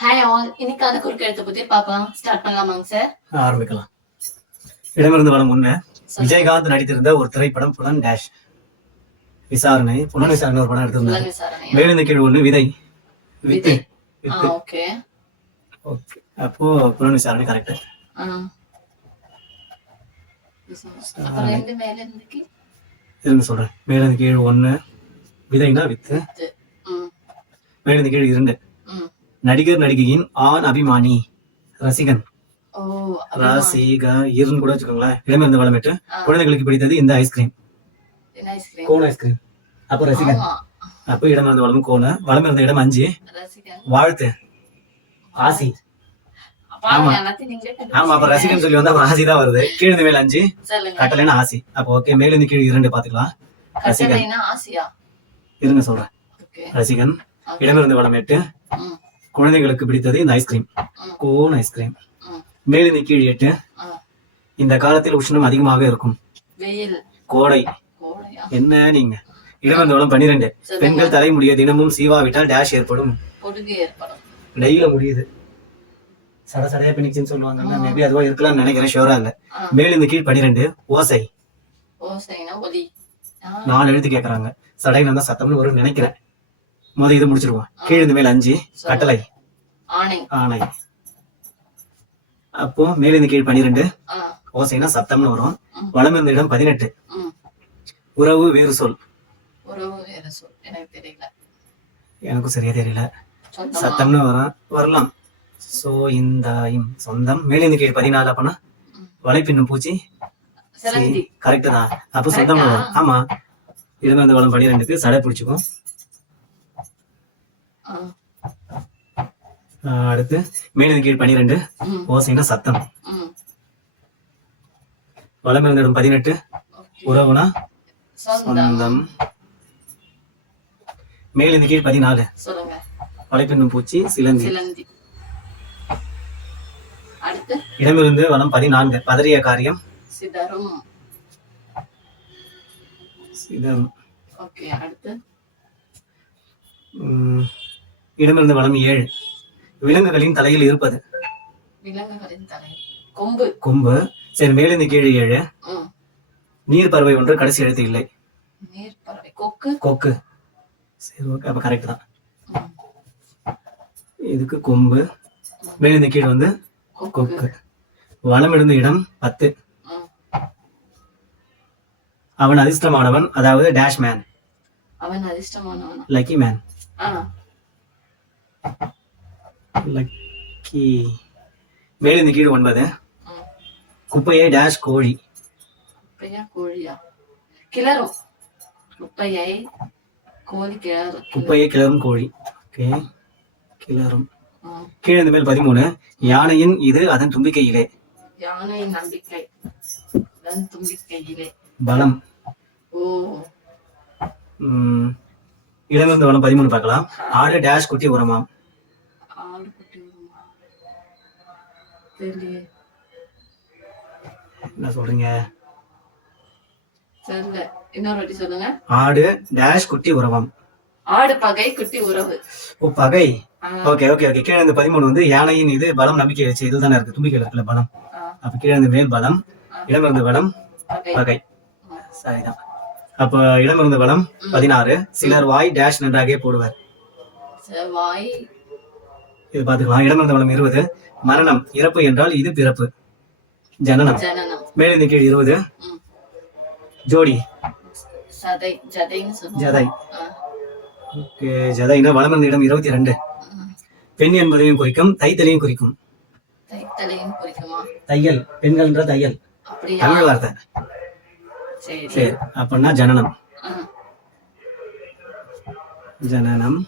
Hi all, இன்னைக்கான குறுக்கெழுத்து பத்தி பார்க்கலாம். ஸ்டார்ட் பண்ணலாமாங்க சார்? ஆரம்பிக்கலாம். இடமிருந்து வளம் ஒண்ணு. விஜயகாந்த் நடித்திருந்த ஒரு திரைப்படம் புலன் டேஷ் விசாரணை. புலன் விசாரணை ஒரு படம் எடுத்திருந்தாரு. மேலிருந்து கீழ் ஒண்ணு. விதை வித்து வித்து. ஓகே ஓகே, அப்போ புலன் விசாரணை கரெக்ட். இருங்க சொல்றேன். மேலிருந்து கீழ் ஒண்ணு. விதைனா வித்து. மேலிருந்து கீழ் 2. நடிகர் நடிகையின் ஆண் அபிமானி ரசிகன். ரசிகன் கூட வச்சுக்கோங்களேன். இடமிருந்து வளமிட்டு குழந்தைகளுக்கு பிடித்தது இந்த ஐஸ்கிரீம், கோன் ஐஸ்கிரீம். அப்போ ரசிகன். அப்போ இடமிருந்து வளமும் கோணு. வளம் இருந்த இடம் 5. வாழ்த்து ஆசி. ஆமா ஆமா, அப்ப ரசிகன் சொல்லி வந்தா ஆசி தான் வருது. கீழ் மேல் 5 கட்டளைன்னு ஆசி. அப்போ ஓகே, மேலிருந்து கீழ் 2 பாத்துக்கலாம். ரசிகன் இருங்க சொல்றேன். ரசிகன். இடமிருந்து வளம் 8. குழந்தைகளுக்கு பிடித்தது இந்த ஐஸ்கிரீம், கோன் ஐஸ்கிரீம். மேலிருந்து கீழ் 8. இந்த காலத்தில் உஷ்ணம் அதிகமாக இருக்கும், கோடை. என்ன நீங்க? இடமிருந்து வளம் 12. பெண்கள் தலைமுடிய தினமும் சீவாவிட்டால் டேஷ் ஏற்படும், டெய்ல முடியுது. சடசடையா பிணிச்சுன்னு சொல்லுவாங்க. மேபி அதுவா இருக்கலாம்னு நினைக்கிறேன், ஷோரா இல்ல. மேலிருந்து கீழ் 12. ஓசை. 4 எழுத்து கேக்குறாங்க. சடையில இருந்தா சத்தம்னு வரும் நினைக்கிறேன். முதல் இது முடிச்சிருவோம். கீழ் மேல் 5. கட்டளை ஆணை. அப்போ மேலிருந்து கீழ் 12. ஓசைனா சத்தம்னு வரும். வளம் இருந்த இடம் 18. உறவு வேறு சொல். எனக்கும் சரியா தெரியல. சத்தம்னு வரலாம். சோ இந்த சொந்தம். மேலிருந்து கீழ் 14. அப்பனா வலைப்பின்னும் பூச்சி கரெக்ட் தான். அப்போ சொந்தம் வரும். ஆமா, இடமிருந்து வளம் 12க்கு சடை பிடிச்சுக்கும். அடுத்து மேலிருந்து கீழ் 12. ஓசைனா சத்தம். வளம் இருந்த இடம் 18. உறவுனா சொந்தம். மேலிருந்து கீழ் 14. வலைப்பின்னும் பூச்சி சிலந்தி. இடமிருந்து வளம் 14. பதறிய காரியம் சிதறும். இடமிருந்து வளம் 7. விலங்குகளின் தலையில் இருப்பது கொம்பு. சரி, மேலிருந்து கீழ் 7. நீர் பறவை ஒன்று கடைசி எழுத்து இல்லை, கொக்கு. சரி ஓகே, அப்ப கரெக்ட் தான். இதுக்கு கொம்பு. மேலிருந்து கீழ் வந்து கொக்கு. வளம் இருந்த இடம் 10. அவன் அதிர்ஷ்டமானவன், அதாவது dash man, lucky man. Lucky. மேலிருந்து கீழ் 9. குப்பையை டேஷ் கோழி. குப்பையை கிளறும் கோழி. ஓகே, கிளறும். கீழே மேல் 13. யானையின் இது அதன் தும்பிக்கையிலே. பலம். இடமிருந்து வளம் 13 பார்க்கலாம். ஆடு டேஷ் குட்டி உரமாம். என்ன சொல்றீங்க? ஆடு டேஷ் குட்டி உறவாம். ஆடு பகை, குட்டி உறவு. ஓ, பகை. Okay okay okay. கீழே 13 வந்து யானையின் இது பலம் நம்பிக்கை வச்சு இதுதானே இருக்கு, தும்பிக்கை இருக்குல்ல பலம். அப்ப கீழே மேல் பலம், இடமிருந்து பலம் பகை. சரிதான். அப்ப இடமிருந்து பலம் 16. சிலர் வாய் டேஷ் நன்றாக போடுவார். இது பாத்துக்கலாம். இடமிருந்து பலம் 20. மரணம் இறப்பு என்றால் இது பிறப்பு, ஜனனம். மேலிருந்து கீழ் 20. ஜோடி ஜதை. ஓகே, ஜதைனா வளம் இருந்த இடம் 22. பெண் என்பதையும் குறிக்கும், தைத்தலையும் குறிக்கும். தையல், பெண்கள் என்ற தையல் தமிழ் வார்த்தை. சரி, அப்படின்னா ஜனனம். ஜனனம்.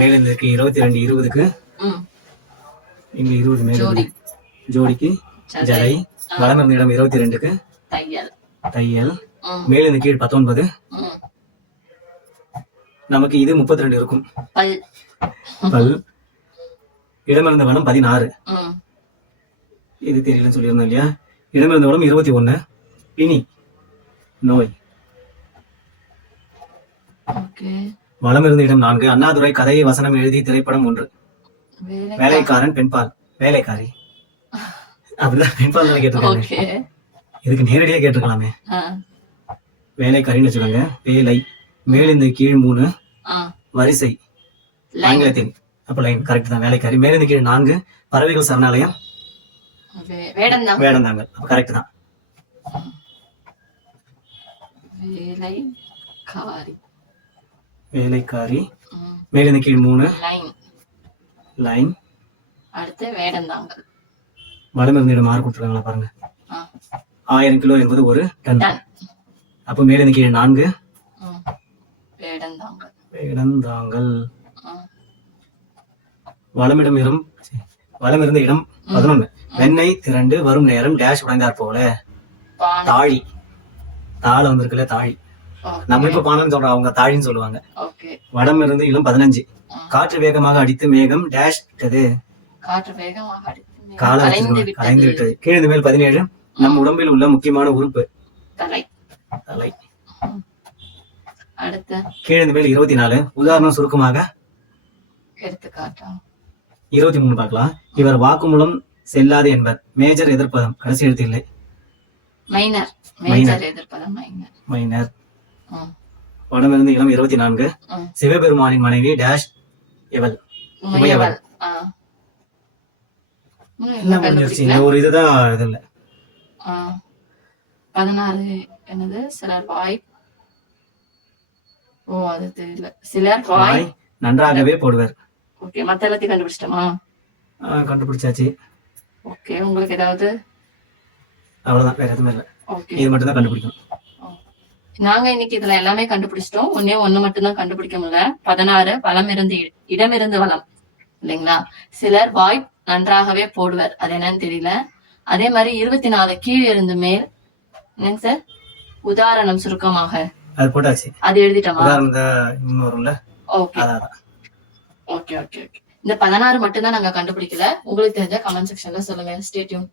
மேலிருந்து 22. 20க்கு இங்க 20 மேல ஜோடிக்கு ஜதை. வளம் இருந்த இடம் 22க்கு தையல். மேலிருந்து கீழ் 19. நமக்கு இது 32 இருக்கும், பல். இடமிருந்த வளம் 16. இது தெரியலன்னு சொல்லியிருந்தோம் இல்லையா? இடமிருந்த வளம் 21. பிணி நோய். வளம் இருந்த இடம் 4. அண்ணாதுரை கதையை வசனம் எழுதி திரைப்படம் 1. வேலைக்காரன் பெண்பால் வேலைக்காரி அப்படிதான் பெண்பால் தானே கேட்டிருக்காங்க. ஓகே. இதுக்கு நேரடியா கேட்டிருக்கலாமே. வேலைக்காரின்னு வச்சுக்கோங்க. வேலை மேலிருந்து கீழ் 3 வரிசை ஆங்கிலத்தில் அப்ப லைன் கரெக்ட் தான். வேலைக்காரி மேலிருந்து கீழ் 4 பறவைகள் சரணாலயம் வேடந்தாங்க அப்ப கரெக்ட் தான். வேலைக்காரி மேலிருந்து கீழ் 3 லைன் அடுத்து வேடந்தாங்கல் வடமிருந்து இடம் மாறு கொடுத்துருக்காங்களா பாருங்க. 1000 கிலோ என்பது ஒரு டன். அப்ப மேலிருந்து கீழ் 4 வேடந்தாங்கல். வலமிருந்த இடம் 11 வெண்ணெய் திரண்டு வரும் நேரம் டேஷ் உடைந்தார் போல தாழி. தாழ வந்திருக்குல்ல தாழி. நம்ம இப்ப பானன்னு சொல்றோம், அவங்க தாழின்னு சொல்லுவாங்க. வடம் இருந்து இளம் 15 காற்று வேகமாக அடித்து மேகம் டேஷ் விட்டது கலைந்து விட்டது. கீழே மேல் 17 நம் உடம்பில் உள்ள முக்கியமான உறுப்பு தலை. கீழே மேல் 24 உதாரணம் சுருக்கமாக எடுத்துக்காட்டா 23 பார்க்கலாம். இவர் வாக்குமூலம் செல்லாது என்பர் மேஜர் எதிர்ப்பதம் கடைசி எழுத்து இல்லை. மைனர். வடமிருந்து இளம் 24 சிவபெருமானின் மனைவி டேஷ் எவள் உமையவள். எல்லாம் முடிஞ்சிருச்சு. இந்த ஒரு இதுதான் இது இல்ல. 16 என்னது சிலர் வாய். அது தெரியல. சிலர் வாய் நன்றாகவே போடுவர். ஓகே. மத்த எல்லாத்தையும் கண்டுபிடிச்சிட்டோமா? கண்டுபிடிச்சாச்சு. ஓகே. உங்களுக்கு ஏதாவது? அவ்வளவுதான், வேற எதுவுமே இல்ல. ஓகே, இது மட்டும் தான் கண்டுபிடிக்கணும். நாங்க இன்னைக்கு இதுல எல்லாமே கண்டுபிடிச்சிட்டோம். ஒண்ணு மட்டும் தான் கண்டுபிடிக்க முடியல. 16 வலம் இருந்து இடமிருந்து வலம் இல்லைங்களா? சிலர் வாய் நன்றாகவே போடுவர், அது என்னன்னு தெரியல. அதே மாதிரி 24 கீழ் இருந்து மேல் என்னங்க சார்? உதாரணம் சுருக்கமாக அது போட்டாச்சு. அது எழுதிட்டோமா? Okay okay okay okay. இந்த 16 மட்டும் தான் நாங்க கண்டுபிடிக்கல. உங்களுக்கு தெரிஞ்ச கமெண்ட் செக்ஷன்ல சொல்லுங்க. Stay tune.